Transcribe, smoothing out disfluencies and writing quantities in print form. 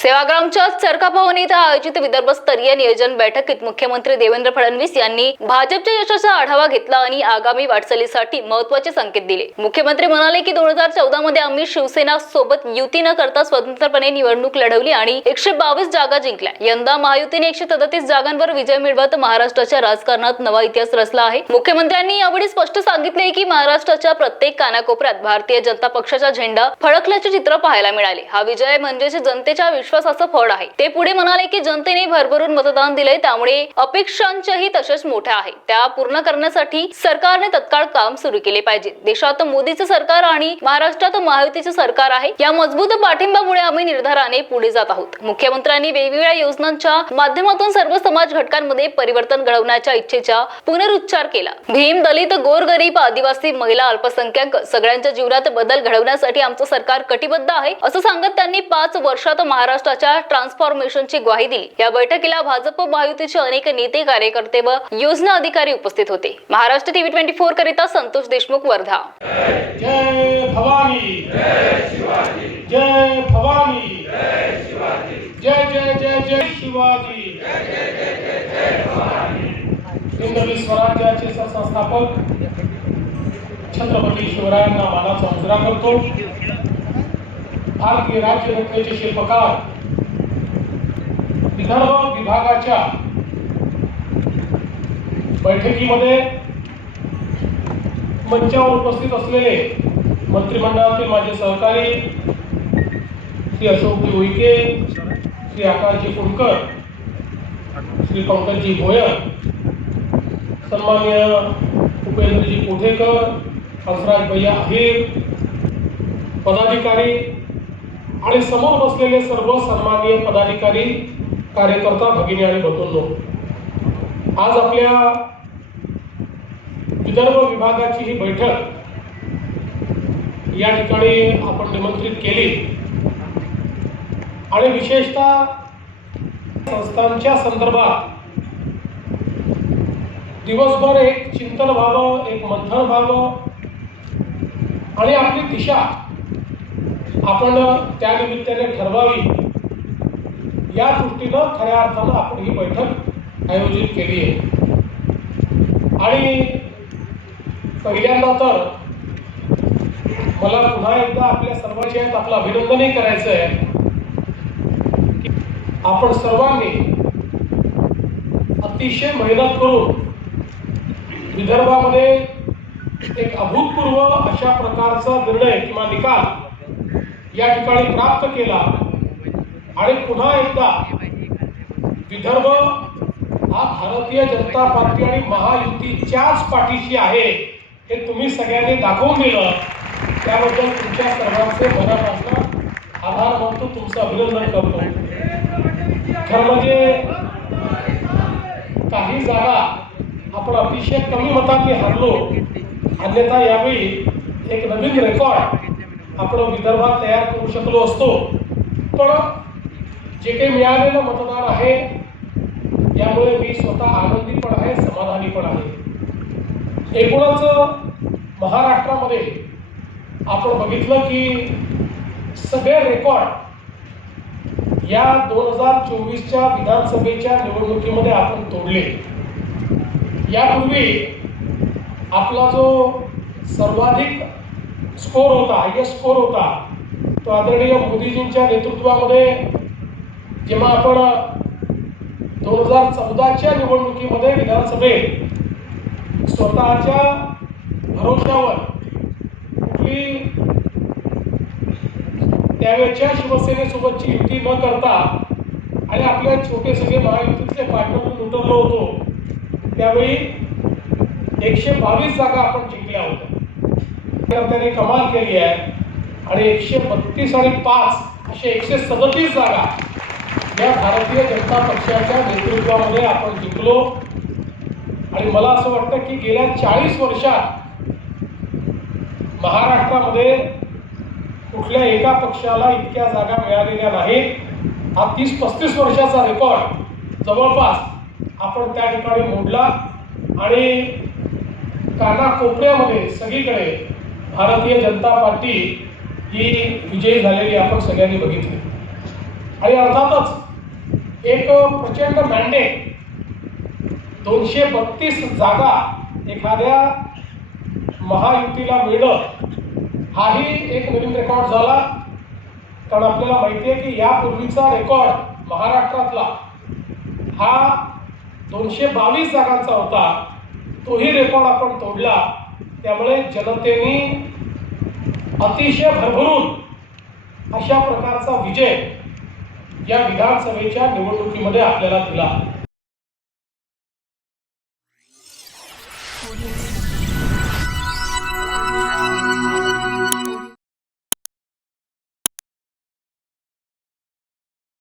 सेवाग्रामच्या चरका भवन इथं आयोजित विदर्भ स्तरीय नियोजन बैठकीत मुख्यमंत्री देवेंद्र फडणवीस यांनी भाजपच्या यशाचा आढावा घेतला आणि आगामी वाटचालीसाठी महत्त्वाचे संकेत दिले। मुख्यमंत्री म्हणाले की 2014 मध्ये आम्ही शिवसेना सोबत युती न करता स्वतंत्रपणे निवडणूक लढवली आणि 122 जागा जिंकल्या। यंदा महायुतीने 137 जागांवर विजय मिळवत महाराष्ट्राच्या राजकारणात नवा इतिहास रचला आहे। मुख्यमंत्र्यांनी यावेळी स्पष्ट सांगितले की महाराष्ट्राच्या प्रत्येक कानाकोपऱ्यात भारतीय जनता पक्षाचा झेंडा फडकल्याचे चित्र पाहायला मिळाले। हा विजय म्हणजे जनतेच्या विश्वासाचं फळ आहे। ते पुढे म्हणाले की जनतेने भरभरून मतदान दिले, त्यामुळे अपेक्षांच्याही तशाच मोठ्या आहेत। त्या पूर्ण करण्यासाठी सरकारने तत्काळ काम सुरू केले पाहिजे। देशात मोदीचं सरकार आणि महाराष्ट्रात महायुतीचं सरकार आहे। या मजबूत पाठिंब्यामुळे आम्ही निर्धाराने पुढे जात आहोत। मुख्यमंत्र्यांनी वेगवेगळ्या योजनांच्या माध्यमातून सर्व समाज घटकांमध्ये परिवर्तन घडवण्याच्या इच्छेचा पुनरुच्चार केला। भीम, दलित, गोरगरीब, आदिवासी, महिला, अल्पसंख्याक सगळ्यांच्या जीवनात बदल घडवण्यासाठी आमचं सरकार कटिबद्ध आहे असं सांगत त्यांनी 5 वर्षात महाराष्ट्राच्या ट्रान्सफॉर्मेशनची ग्वाही दिली। या बैठकीला भाजप महायुतीचे अनेक नेते, कार्यकर्ते व योजना अधिकारी उपस्थित होते। महाराष्ट्र टीव्ही 24 करिता संतोष देशमुख, वर्धा। जय भवानी, जय शिवाजी, जय भवानी, जय शिवाजी, जय जय जय जय शिवाजी, जय जय जय जय जय भवानी। हिंदवी स्वराज्याचे संस्थापक छत्रपती शिवरायांना मानाचा मुजरा करतो। भारतीय राज्यघटनेचे शिल्पकार, विदर्भ विभागाच्या बैठकीमध्ये मंचावर उपस्थित असलेले मंत्रिमंडळातील माझे सहकारी श्री अशोकजी उईके, श्री आकाशजी फुंडकर, श्री पंकजजी भोयर, सन्माननीय उपेंद्रजी कोठेकर, हंसराज भैया अहिर, पदाधिकारी आणि समोर बसलेले सर्व सन्माननीय पदाधिकारी, कार्यकर्ता, भगिनी आणि बंधूंनो, आज आपल्या विदर्भ विभागाची ही बैठक या ठिकाणी आपण निमंत्रित केली आणि विशेषतः संस्थांच्या संदर्भात दिवसभर एक चिंतन व्हावं, एक मंथन व्हावं आणि आपली दिशा आपण त्या निमित्ताने ठरवावी, या दृष्टीनं खऱ्या अर्थानं आपण ही बैठक आयोजित केली आहे। आणि पहिल्यांदा तर मला पुन्हा एकदा आपल्या सर्वांच्या आपलं अभिनंदनही करायचं आहे। आपण सर्वांनी अतिशय मेहनत करून विदर्भामध्ये एक अभूतपूर्व अशा प्रकारचा निर्णय किंवा निकाल या ठिकाणी प्राप्त केला आणि पुन्हा एकदा विदर्भ हा भारतीय जनता पार्टी आणि महायुतीच्याच पाठीशी आहे हे तुम्ही सगळ्यांनी दाखवून दिलं। त्याबद्दल तुमच्या सर्वांचे मनापासून आभार मानतो, तुमचं अभिनंदन करतो। खरं म्हणजे काही जागा आपण अतिशय कमी मतांनी हरलो, अन्यथा यावेळी एक नवीन रेकॉर्ड आपण विदर्भात तयार करू शकलो असतो। पण जे काही मिळालेलं मतदान आहे यामुळे मी स्वतः आनंदी पण आहे, समाधानी पण आहे। एकूणच महाराष्ट्रामध्ये आपण बघितलं की सगळे रेकॉर्ड या 2024च्या विधानसभेच्या निवडणुकीमध्ये आपण तोडले। यापूर्वी आपला जो सर्वाधिक स्कोर होता, हायेस्ट स्कोर होता, तो आदरणीय मोदीजींच्या नेतृत्वामध्ये जेव्हा आपण 2014च्या निवडणुकीमध्ये विधानसभेत स्वतःच्या भरोशावर कुठली त्यावेळच्या शिवसेनेसोबतची युती न करता आणि आपल्या छोटे सगळे महायुतीतले पार्टनर उतरलो होतो, त्यावेळी 122 जागा आपण जिंकल्या होत्या। त्याने कमाल केली आहे आणि 132 आणि 5 असे 137 जागा या भारतीय जनता पक्षाच्या नेतृत्वामध्ये आपण जिंकलो। आणि मला असं वाटतं की गेल्या 40 वर्षात महाराष्ट्रामध्ये कुठल्या एका पक्षाला इतक्या जागा मिळालेल्या नाहीत। हा 30-35 वर्षाचा रेकॉर्ड जवळपास आपण त्या ठिकाणी मोडला आणि कानाकोपऱ्यामध्ये सगळीकडे भारतीय जनता पार्टी ही विजयी झालेली आपण सगळ्यांनी बघितली। आणि अर्थातच एक प्रचंड मॅन्डेट 232 जागा एखाद्या महायुतीला मिळणं हाही एक नवीन रेकॉर्ड झाला. कारण आपल्याला माहिती आहे की यापूर्वीचा रेकॉर्ड महाराष्ट्रातला हा 222 जागांचा होता. तोही रेकॉर्ड आपण तोडला. त्यामुळे जनतेने अतिशय भरभरून अशा प्रकारचा विजय या विधानसभेच्या निवडणुकीमध्ये आपल्याला दिला.